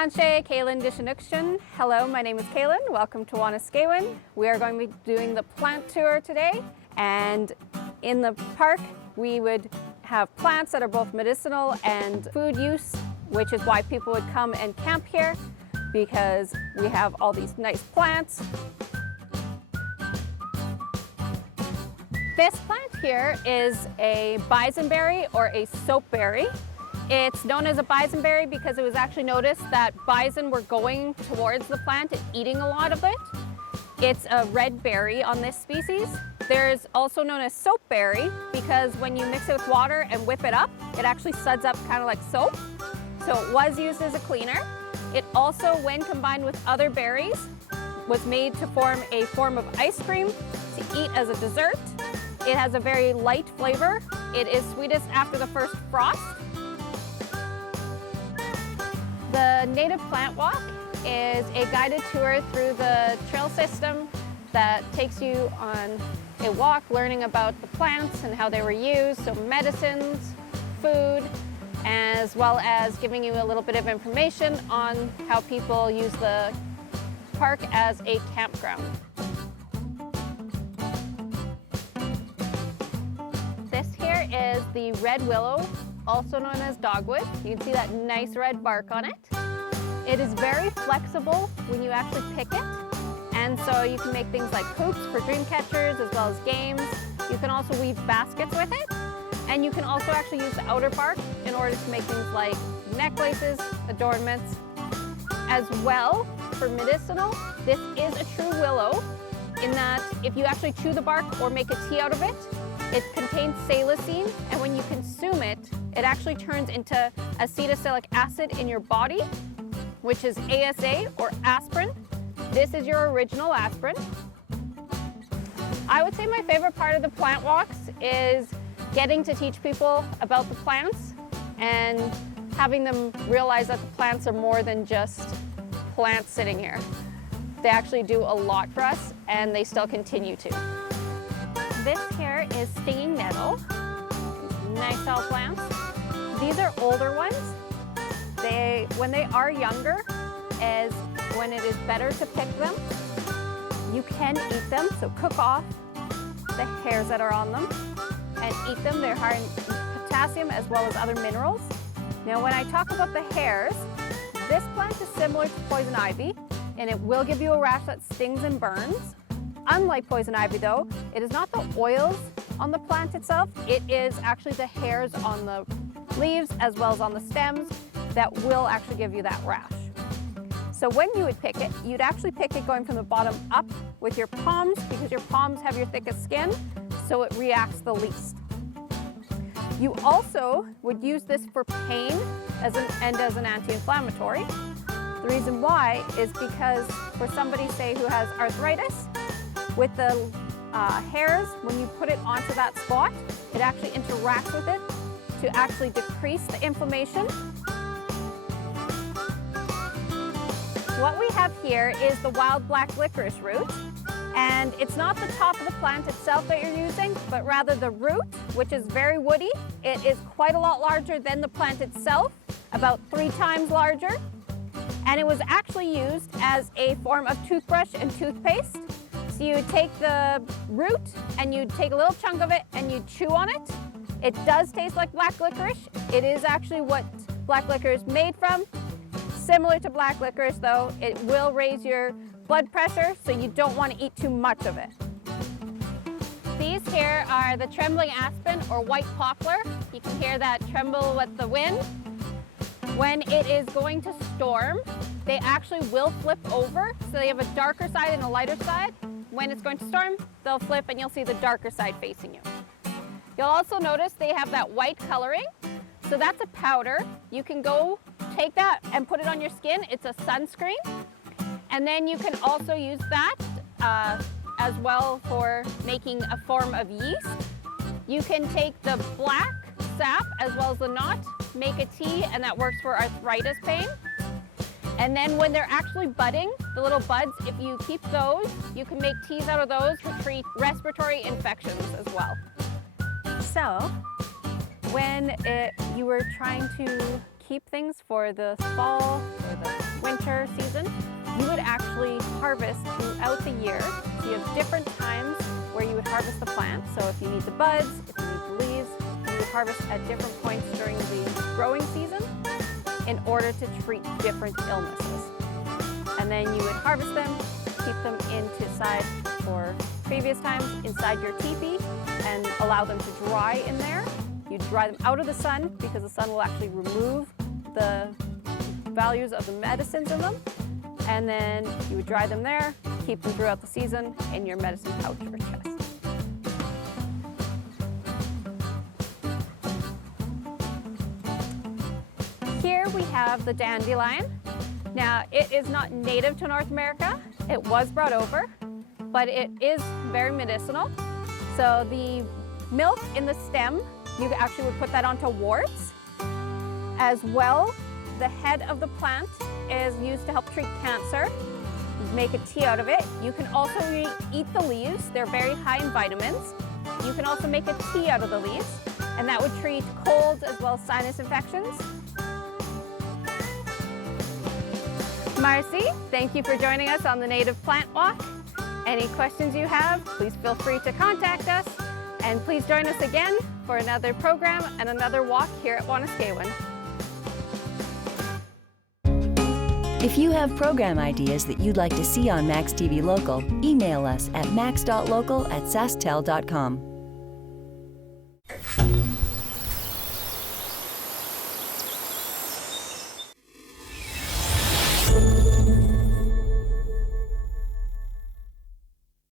Tanshe, Kaylin Dishanukshin. Hello, my name is Kaylin. Welcome to Wanuskewin. We are going to be doing the plant tour today. And in the park, we would have plants that are both medicinal and food use, which is why people would come and camp here, because we have all these nice plants. This plant here is a Bison Berry or a Soapberry. It's known as a Bison Berry because it was actually noticed that bison were going towards the plant and eating a lot of it. It's a red berry on this species. There's also known as Soapberry because when you mix it with water and whip it up, it actually suds up kind of like soap. So it was used as a cleaner. It also, when combined with other berries, was made to form a form of ice cream to eat as a dessert. It has a very light flavor. It is sweetest after the first frost. The native plant walk is a guided tour through the trail system that takes you on a walk learning about the plants and how they were used, so medicines, food, as well as giving you a little bit of information on how people use the park as a campground. This here is the red willow, also known as Dogwood. You can see that nice red bark on it. It is very flexible when you actually pick it, and so you can make things like hoops for dream catchers as well as games. You can also weave baskets with it, and you can also actually use the outer bark in order to make things like necklaces, adornments. As well, for medicinal, this is a true willow in that if you actually chew the bark or make a tea out of it, it contains salicine, and when you consume it, it actually turns into acetylsalicylic acid in your body, which is ASA or aspirin. This is your original aspirin. I would say my favorite part of the plant walks is getting to teach people about the plants and having them realize that the plants are more than just plants sitting here. They actually do a lot for us, and they still continue to. This here is stinging nettle. Nice tall plants. These are older ones. When they are younger is when it is better to pick them. You can eat them, so cook off the hairs that are on them and eat them. They're high in potassium as well as other minerals. Now when I talk about the hairs, this plant is similar to poison ivy, and it will give you a rash that stings and burns. Unlike poison ivy though, it is not the oils on the plant itself, it is actually the hairs on the leaves as well as on the stems that will actually give you that rash. So when you would pick it, you'd actually pick it going from the bottom up with your palms, because your palms have your thickest skin, so it reacts the least. You also would use this for pain as an anti-inflammatory. The reason why is because for somebody, say, who has arthritis, with the hairs, when you put it onto that spot, it actually interacts with it to actually decrease the inflammation. What we have here is the wild black licorice root, and it's not the top of the plant itself that you're using, but rather the root, which is very woody. It is quite a lot larger than the plant itself, about 3 times larger, and it was actually used as a form of toothbrush and toothpaste. So you would take the root and you'd take a little chunk of it and you'd chew on it. It does taste like black licorice. It is actually what black licorice is made from. Similar to black licorice though, it will raise your blood pressure, so you don't want to eat too much of it. These here are the Trembling Aspen or white poplar. You can hear that tremble with the wind. When it is going to storm, they actually will flip over, so they have a darker side and a lighter side. When it's going to storm, they'll flip and you'll see the darker side facing you. You'll also notice they have that white coloring, so that's a powder. You can go take that and put it on your skin. It's a sunscreen. And then you can also use that as well for making a form of yeast. You can take the black sap as well as the knot, make a tea, and that works for arthritis pain. And then when they're actually budding, the little buds, if you keep those, you can make teas out of those to treat respiratory infections as well. So when you were trying to keep things for the fall or the winter season, you would actually harvest throughout the year. So you have different times where you would harvest the plant. So if you need the buds, if you need the leaves, you would harvest at different points during the growing season in order to treat different illnesses. And then you would harvest them, keep them inside for previous times inside your teepee and allow them to dry in there. You dry them out of the sun because the sun will actually remove the values of the medicines in them. And then you would dry them there, keep them throughout the season in your medicine pouch or chest. Here we have the dandelion. Now, it is not native to North America. It was brought over, but it is very medicinal. So the milk in the stem, you actually would put that onto warts. As well, the head of the plant is used to help treat cancer. You make a tea out of it. You can also eat the leaves. They're very high in vitamins. You can also make a tea out of the leaves, and that would treat colds as well as sinus infections. Marcy, thank you for joining us on the Native Plant Walk. Any questions you have, please feel free to contact us. And please join us again for another program and another walk here at Wanuskewin. If you have program ideas that you'd like to see on MaxTV Local, email us at max.local@sasktel.com.